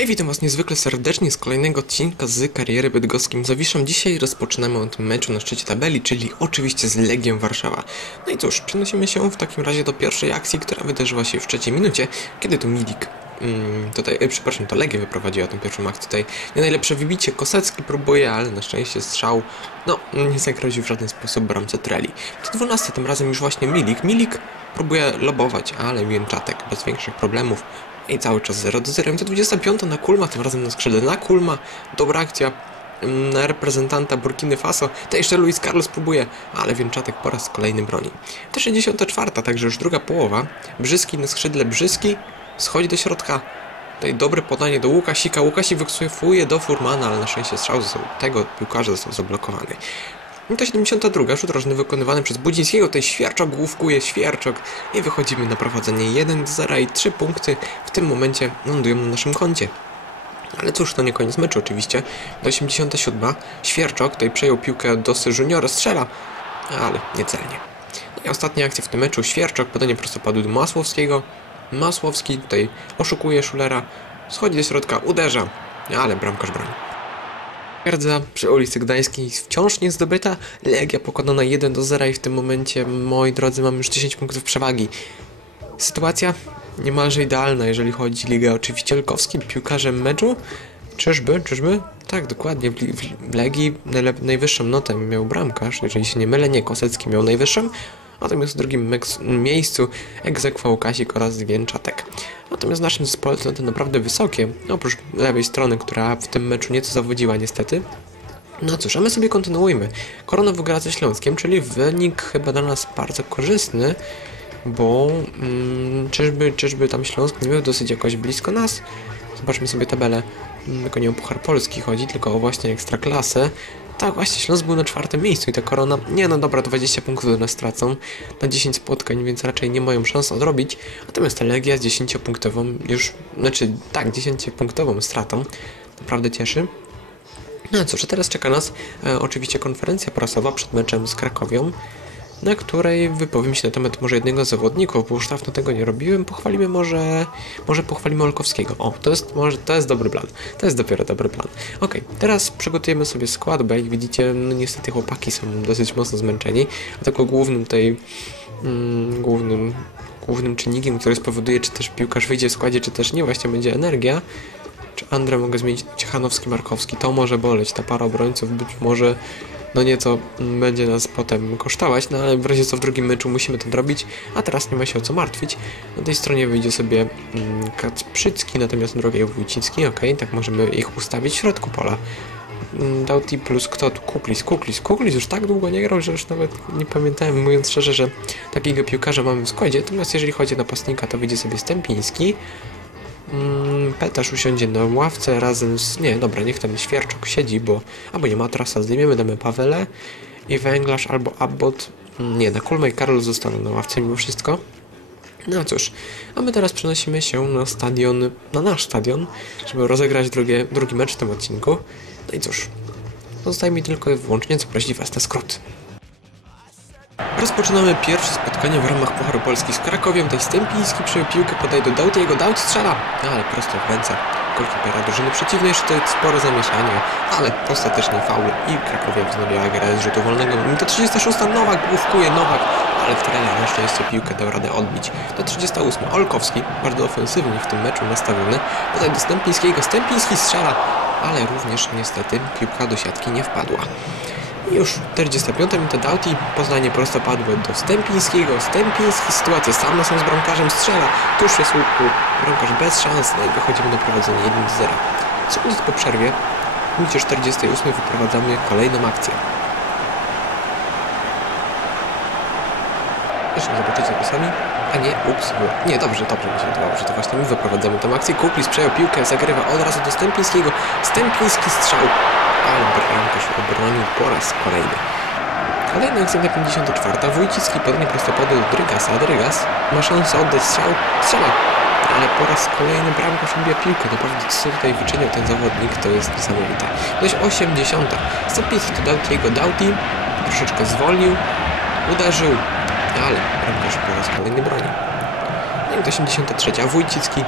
Hej, witam was niezwykle serdecznie z kolejnego odcinka z kariery bydgoskim Zawiszem. Dzisiaj rozpoczynamy od meczu na szczycie tabeli, czyli oczywiście z Legią Warszawa. No i cóż, przenosimy się w takim razie do pierwszej akcji, która wydarzyła się w trzeciej minucie, kiedy to Milik, mm, tutaj, e, przepraszam, to Legia wyprowadziła tę pierwszą akcję. Tutaj nie najlepsze wybicie, Kosecki próbuje, ale na szczęście strzał, no, nie zagroził w żaden sposób bramce Treli. To 12 tym razem już właśnie Milik. Milik próbuje lobować, ale Mięczatek bez większych problemów i cały czas 0 do 0. To 25 na Kulma, tym razem na skrzydle na Kulma. Dobra akcja mm, na reprezentanta Burkiny Faso. To jeszcze Luis Carlos próbuje, ale Więczatek po raz kolejny broni. To 64, także już druga połowa. Brzyski na skrzydle Brzyski schodzi do środka. Tutaj dobre podanie do Łukasika. Łukasik wyksufuje do Furmana, ale na szczęście strzał został, tego piłkarza został zablokowany. To 72. Rzut rożny wykonywany przez Budzińskiego. Tutaj Świerczok główkuje Świerczok i wychodzimy na prowadzenie 1 do 0 i 3 punkty w tym momencie lądują na naszym koncie. Ale cóż, to nie koniec meczu oczywiście. Do 87. Świerczok tutaj przejął piłkę do Juniora, strzela, ale niecelnie. No i ostatnia akcja w tym meczu. Świerczok, podanie prostopadł do Masłowskiego. Masłowski tutaj oszukuje Szulera, schodzi do środka, uderza, ale bramkarz broni. Twierdza przy ulicy Gdańskiej wciąż nie zdobyta. Legia pokonana 1 do 0 i w tym momencie, moi drodzy, mamy już 10 punktów przewagi. Sytuacja niemalże idealna, jeżeli chodzi o ligę. Oczywiście Lkowski piłkarzem meczu. Czyżby, czyżby? Tak, dokładnie. W Legii najwyższą notę miał bramkarz, jeżeli się nie mylę, nie, Kosecki miał najwyższą. Natomiast w drugim miejscu egzekwował Kasik oraz Więczatek. Natomiast w naszym zespole to naprawdę wysokie, oprócz lewej strony, która w tym meczu nieco zawodziła niestety. No cóż, a my sobie kontynuujmy. Korona wygrała ze Śląskiem, czyli wynik chyba dla nas bardzo korzystny, bo mm, czyżby, czyżby tam Śląsk nie był dosyć jakoś blisko nas? Zobaczmy sobie tabelę. Mm, tylko nie o Puchar Polski chodzi, tylko o właśnie Ekstraklasę. Tak, właśnie, Śląsk był na czwartym miejscu i ta korona, nie no dobra, 20 punktów do nas stracą na 10 spotkań, więc raczej nie mają szans odrobić. Natomiast Legia z 10-punktową już, znaczy tak, 10-punktową stratą naprawdę cieszy. No cóż, a teraz czeka nas e, oczywiście konferencja prasowa przed meczem z Krakowią na której wypowiem się na temat może jednego z zawodników, bo już dawno tego nie robiłem. Pochwalimy może, może pochwalimy Olkowskiego. O, to jest, może, to jest dobry plan. To jest dopiero dobry plan. Ok, teraz przygotujemy sobie skład, bo jak widzicie, no niestety chłopaki są dosyć mocno zmęczeni, a tylko głównym tutaj, mm, głównym, głównym czynnikiem, który spowoduje, czy też piłkarz wyjdzie w składzie, czy też nie, właśnie będzie energia. Czy Andrę mogę zmienić Ciechanowski, Markowski? To może boleć, ta para obrońców być może no nieco będzie nas potem kosztować, no ale w razie co w drugim meczu musimy to zrobić, a teraz nie ma się o co martwić. Na tej stronie wyjdzie sobie mm, Kacprzycki, natomiast na drugiej Wójcicki, ok, tak możemy ich ustawić w środku pola. Mm, Dauti plus kto tu? Kuklis, Kuklis. Kuklis już tak długo nie grał, że już nawet nie pamiętałem, mówiąc szczerze, że takiego piłkarza mamy w składzie. Natomiast jeżeli chodzi o napastnika, to wyjdzie sobie Stępiński. Mm, Petasz usiądzie na ławce razem z... Nie, dobra, niech ten Świerczok siedzi, bo... Albo nie ma trasa, zdejmiemy, damy Pawele i Węglarz albo Abbott. Mm, nie, na Kulma i Karol zostaną na ławce mimo wszystko. No cóż, a my teraz przenosimy się na stadion, na nasz stadion, żeby rozegrać drugie, drugi mecz w tym odcinku. No i cóż, pozostaje mi tylko i wyłącznie zaprosić Was na skrót. Rozpoczynamy pierwsze spotkanie w ramach Pucharu Polski z Krakowiem. Tej Stępiński piłkę, podaje do Dautiego, Daut strzela, ale prosto w ręce golkipera drużyny przeciwnej. Jeszcze spore zamieszanie, ale ostatecznie faul i Krakowie wznowiła grę z rzutu wolnego. Minuta 36, Nowak główkuje, Nowak, ale w terenie na szczęście piłkę dał radę odbić. Do 38, Olkowski, bardzo ofensywnie w tym meczu nastawiony, podaje do Stępińskiego, Stępiński strzela, ale również niestety piłka do siatki nie wpadła. Już 45 minuta Dauti, Poznanie prostopadłe do Stępińskiego, Stępiński, sytuacja sam sam z bramkarzem strzela, tuż jest łuku, bramkarz bez szans, no i wychodzimy na prowadzenie 1-0. Sekund po przerwie, w minucie 48 wyprowadzamy kolejną akcję. Zresztą zobaczycie sami. A nie, ups, nie, dobrze, dobrze mi się wydawało, że to właśnie my wyprowadzamy tę akcję. Kuplis przejął piłkę, zagrywa od razu do Stępińskiego, Stępiński strzał, ale bramkarz obronił po raz kolejny. Kolejna akcja 54. Wójcicki podnie prostopady do Drygasa. Drygas ma szansę oddać strzał. Strzela. Ale po raz kolejny bramkarz odbija piłkę. Naprawdę co tutaj wyczyniał ten zawodnik, to jest niesamowite. Dość 80. Stępiński to Dautiego. Dauti troszeczkę zwolnił. Uderzył. Ale bramkarz po raz kolejny broni. No i 83. Wójcicki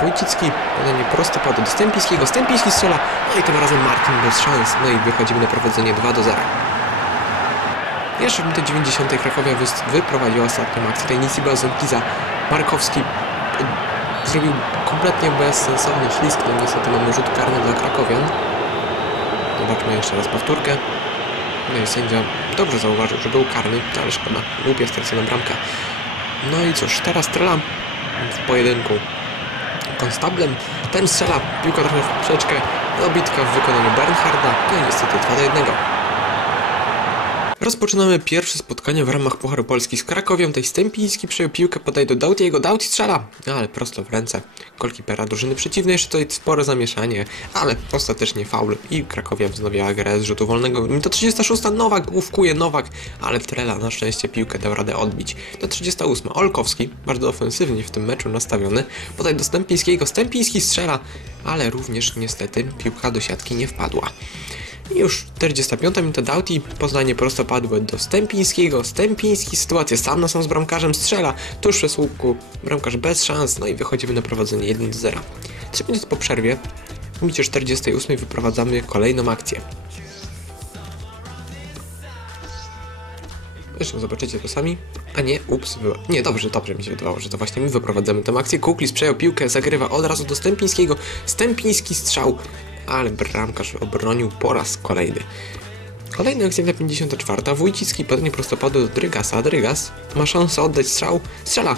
Wójcicki, podanie prosto pada do Stępińskiego, Stępiński strzela, no i tym razem Martin bez szans, no i wychodzimy na prowadzenie 2 do 0. Jeszcze w minucie 90 Krakowia wy- wyprowadziła ostatnią akcję tej Nisi Bazonkiza. Markowski y, zrobił kompletnie bezsensowny ślizg, no niestety mamy rzut karny dla Krakowian. Zobaczmy jeszcze raz powtórkę. No i sędzia dobrze zauważył, że był karny, ale szkoda, głupia stracona bramka. No i cóż, teraz strzelam w pojedynku konstablem. Ten strzela, piłka trochę w poprzeczkę, dobitka w wykonaniu Bernharda, no i niestety 2 do 1. Rozpoczynamy pierwsze spotkanie w ramach Pucharu Polski z Krakowią. Tej Stępiński przejął piłkę, podaje do Dautiego. Dauti strzela, ale prosto w ręce golkipera drużyny przeciwnej. Jeszcze tutaj spore zamieszanie, ale ostatecznie faul i Krakowia wznowiła grę z rzutu wolnego. To 36. Nowak główkuje Nowak, ale Trela na szczęście piłkę dał radę odbić. To 38. Olkowski, bardzo ofensywnie w tym meczu nastawiony. Podaje do Stępińskiego. Stępiński strzela, ale również niestety piłka do siatki nie wpadła. I już 45 minuta Dauti, Poznanie prostopadłe do Stępińskiego, Stępiński, sytuację sam na sam z bramkarzem strzela, tuż przy słupku, bramkarz bez szans, no i wychodzimy na prowadzenie 1 do 0. 3 minuty po przerwie, w minucie 48 wyprowadzamy kolejną akcję. Zresztą zobaczycie to sami. A nie, ups, była. Nie, dobrze, dobrze mi się wydawało, że to właśnie my wyprowadzamy tę akcję. Kuklis przejął piłkę, zagrywa od razu do Stępińskiego. Stępiński strzał, ale bramkarz obronił po raz kolejny. Kolejna akcja na 54. Wójcicki podanie prostopadu do Drygasa. Drygas ma szansę oddać strzał, strzela.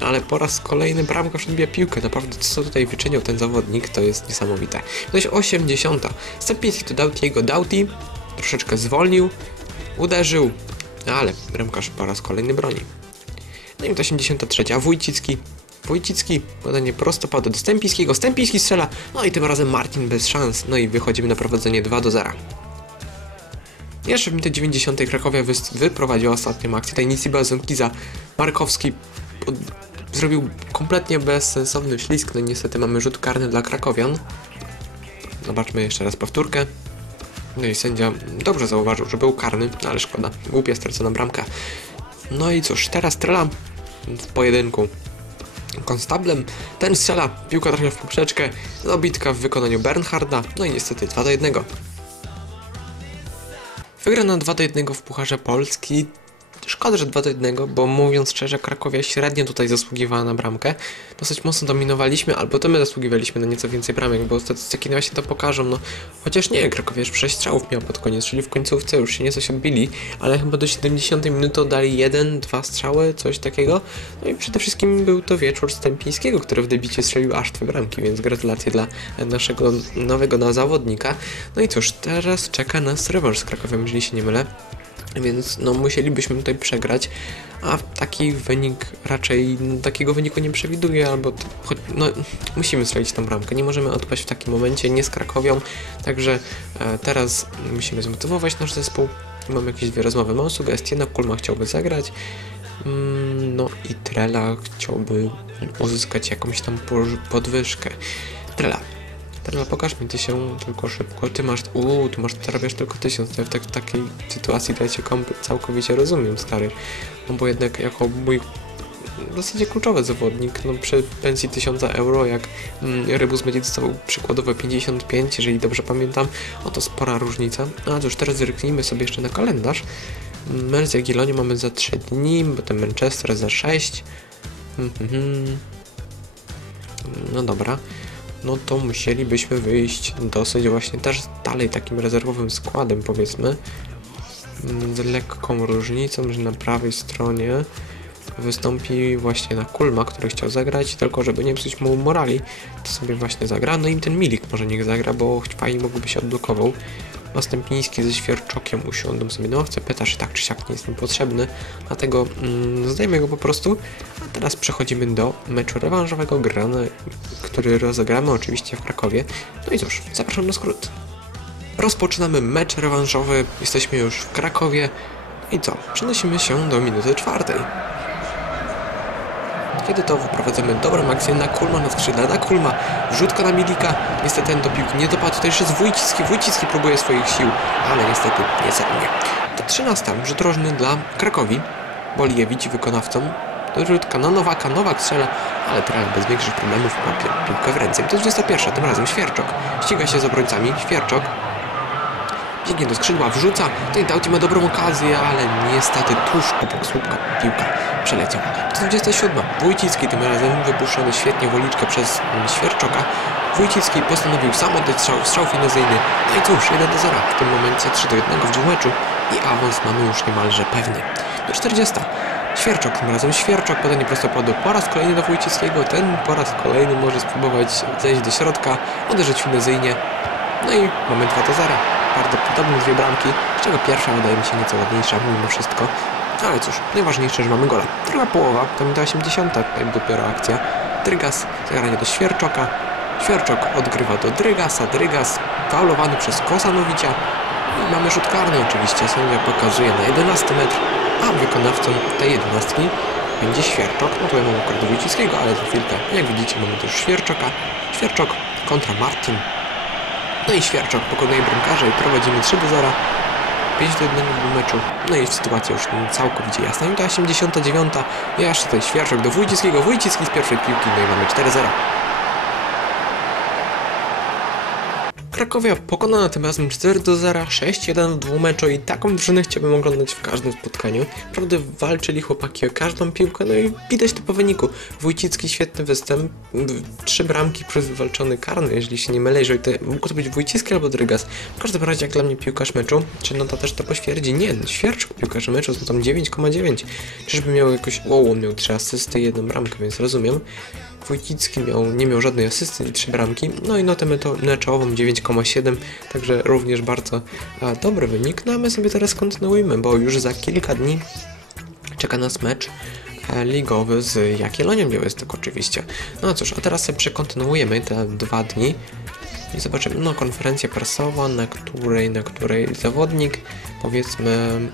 Ale po raz kolejny bramkarz odbija piłkę. Naprawdę, co tutaj wyczynił ten zawodnik, to jest niesamowite. To jest 80. Stępiński to Dautiego. Dauti troszeczkę zwolnił, uderzył, ale bramkarz po raz kolejny broni. No i to 83. Wójcicki. Wójcicki, podanie prostopadłe do Stępińskiego. Stępiński strzela, no i tym razem Martin bez szans. No i wychodzimy na prowadzenie 2 do 0. Jeszcze w minucie 90 Krakowia wy- wyprowadziła ostatnią akcję. Tej Nisi Bazonkiza. Markowski zrobił kompletnie bezsensowny ślizg. No niestety mamy rzut karny dla Krakowian. Zobaczmy jeszcze raz powtórkę. No i sędzia dobrze zauważył, że był karny, ale szkoda. Głupia stracona bramka. No i cóż, teraz strzelam w pojedynku konstablem. Ten strzela, piłka trochę w poprzeczkę, dobitka w wykonaniu Bernharda, no i niestety 2 do 1. Wygrana 2 do 1 w Pucharze Polski. Szkoda, że 2 do 1, bo mówiąc szczerze, Krakowia średnio tutaj zasługiwała na bramkę. Dosyć mocno dominowaliśmy, albo to my zasługiwaliśmy na nieco więcej bramek, bo statystyki właśnie to pokażą. No, chociaż nie, Krakowia już 6 strzałów miał pod koniec, czyli w końcówce już się nieco się odbili, ale chyba do 70 minuty dali jeden, dwa strzały, coś takiego. No i przede wszystkim był to wieczór Stępińskiego, który w debicie strzelił aż dwie bramki, więc gratulacje dla naszego nowego na zawodnika. No i cóż, teraz czeka nas rewanż z Krakowią, jeżeli się nie mylę. Więc no musielibyśmy tutaj przegrać, a taki wynik raczej no, takiego wyniku nie przewiduje, albo choć, no, musimy strzelić tą bramkę. Nie możemy odpaść w takim momencie, nie z Krakowią, także e, teraz musimy zmotywować nasz zespół. Mam jakieś dwie rozmowy, mam sugestie, na Kulma chciałby zagrać, mm, no i Trela chciałby uzyskać jakąś tam podwyżkę. Trela, Trela, pokaż mi ty się tylko szybko. Ty masz, uuu, ty masz, zarabiasz tylko tysiąc. To ja w tak, takiej sytuacji to ja cię całkowicie rozumiem, stary. No bo jednak jako mój w zasadzie kluczowy zawodnik, no przy pensji 1000 euro, jak mm, Rybus będzie dostał przykładowo 55, jeżeli dobrze pamiętam, no to spora różnica. A cóż, teraz zerknijmy sobie jeszcze na kalendarz. Mecz z mamy za 3 dni, potem Manchester za 6. Mhm. No dobra no to musielibyśmy wyjść dosyć właśnie też dalej takim rezerwowym składem powiedzmy. Mm, z lekką różnicą, że na prawej stronie wystąpi właśnie na Kulma, który chciał zagrać, tylko żeby nie psuć mu morali, to sobie właśnie zagra, no i ten Milik może niech zagra, bo fajnie mógłby się odblokował. Następniński ze Świerczokiem usiądą sobie na ławce, pytasz tak czy siak nie jest mi potrzebny, dlatego mm, go po prostu. A teraz przechodzimy do meczu rewanżowego, grany, który rozegramy oczywiście w Krakowie. No i cóż, zapraszam na skrót. Rozpoczynamy mecz rewanżowy, jesteśmy już w Krakowie. I co? Przenosimy się do minuty czwartej. Kiedy to wyprowadzamy dobrą akcję na Kulma na skrzydle, na Kulma, wrzutka na Milika, niestety ten do piłki nie dopadł, tutaj jeszcze jest Wójcicki, Wójcicki próbuje swoich sił, ale niestety nie celnie. To 13 rzut rożny dla Krakowi, Boliewicz wykonawcą, dorzutka na Nowaka, Nowak strzela, ale teraz bez większych problemów ma pi- piłkę w ręce. To 21, tym razem Świerczok. Ściga się z obrońcami, Świerczok biegnie do skrzydła, wrzuca, ten Dauti ma dobrą okazję, ale niestety tuż obok słupka piłka przeleciał. To 27. Wójcicki tym razem wypuszczony świetnie woliczkę przez Świerczoka. Wójcicki postanowił sam oddać strzał, strzał finezyjny. No i cóż, 1 do 0. W tym momencie 3 do 1 w dwumeczu i awans mamy już niemalże pewny. Do 40. Świerczok tym razem, Świerczok podanie prostopadło po raz kolejny do Wójcickiego, ten po raz kolejny może spróbować zejść do środka, uderzyć finezyjnie, no i mamy 2 do 0. Bardzo podobne dwie bramki, z czego pierwsza wydaje mi się nieco ładniejsza mimo wszystko. Ale cóż, najważniejsze, że mamy gola. Druga połowa, to minuta 80, tutaj dopiero akcja. Drygas, zagranie do Świerczoka. Świerczok odgrywa do Drygasa, Drygas faulowany przez Kosanowicza. I mamy rzut karny oczywiście, sędzia pokazuje na 11 metr, a wykonawcą tej 11 będzie Świerczok. No tutaj mamy akurat Wójcickiego, ale za chwilkę, jak widzicie, mamy też Świerczoka. Świerczok kontra Martin. No i Świerczok pokonuje bramkarza i prowadzimy 3 do 0. 5 do 1 w meczu. No i sytuacja już całkowicie jasna. Minuta 89. Jeszcze tutaj Świerczok do Wójcickiego. Wójcicki z pierwszej piłki. No i mamy 4-0. Krakowia pokonana tym razem 4 do 0, 6-1 w dwumeczu i taką drużynę chciałbym oglądać w każdym spotkaniu. Naprawdę walczyli chłopaki o każdą piłkę, no i widać to po wyniku. Wójcicki świetny występ, trzy bramki przez wywalczony karny, jeżeli się nie mylę, jeżeli to mógł to być Wójcicki albo Drygas. W każdym razie jak dla mnie piłkarz meczu, czy nota też to potwierdzi? Nie, Świerczuk piłkarz meczu z notą 9,9. Czyżby miał jakoś, o, on miał 3 asysty i jedną bramkę, więc rozumiem. Wójcicki miał, nie miał żadnej asysty i trzy bramki, no i notę meczową 9,7, także również bardzo a, dobry wynik. No a my sobie teraz kontynuujemy, bo już za kilka dni czeka nas mecz e, ligowy z Jagiellonią Białystok oczywiście. No cóż, a teraz sobie przekontynuujemy te dwa dni i zobaczymy, no konferencja prasowa, na której, na której zawodnik, powiedzmy,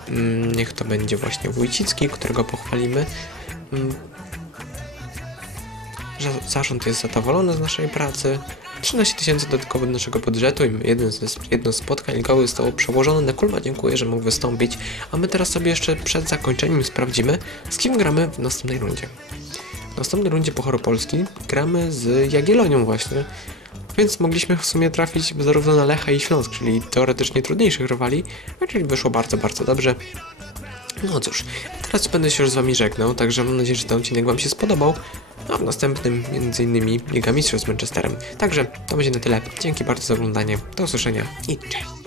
mm, niech to będzie właśnie Wójcicki, którego pochwalimy, mm, zarząd jest zadowolony z naszej pracy. 13 tysięcy dodatkowo do naszego budżetu i jeden z, jedno z spotkań ligowych zostało przełożone na Kulma. Dziękuję, że mógł wystąpić. A my teraz sobie jeszcze przed zakończeniem sprawdzimy, z kim gramy w następnej rundzie. W następnej rundzie Pucharu Polski gramy z Jagiellonią właśnie. Więc mogliśmy w sumie trafić zarówno na Lecha i Śląsk, czyli teoretycznie trudniejszych rywali, czyli wyszło bardzo, bardzo dobrze. No cóż, teraz będę się już z wami żegnał, także mam nadzieję, że ten odcinek wam się spodobał. A w następnym m.in. Liga Mistrzów z Manchesterem. Także to będzie na tyle. Dzięki bardzo za oglądanie. Do usłyszenia i cześć.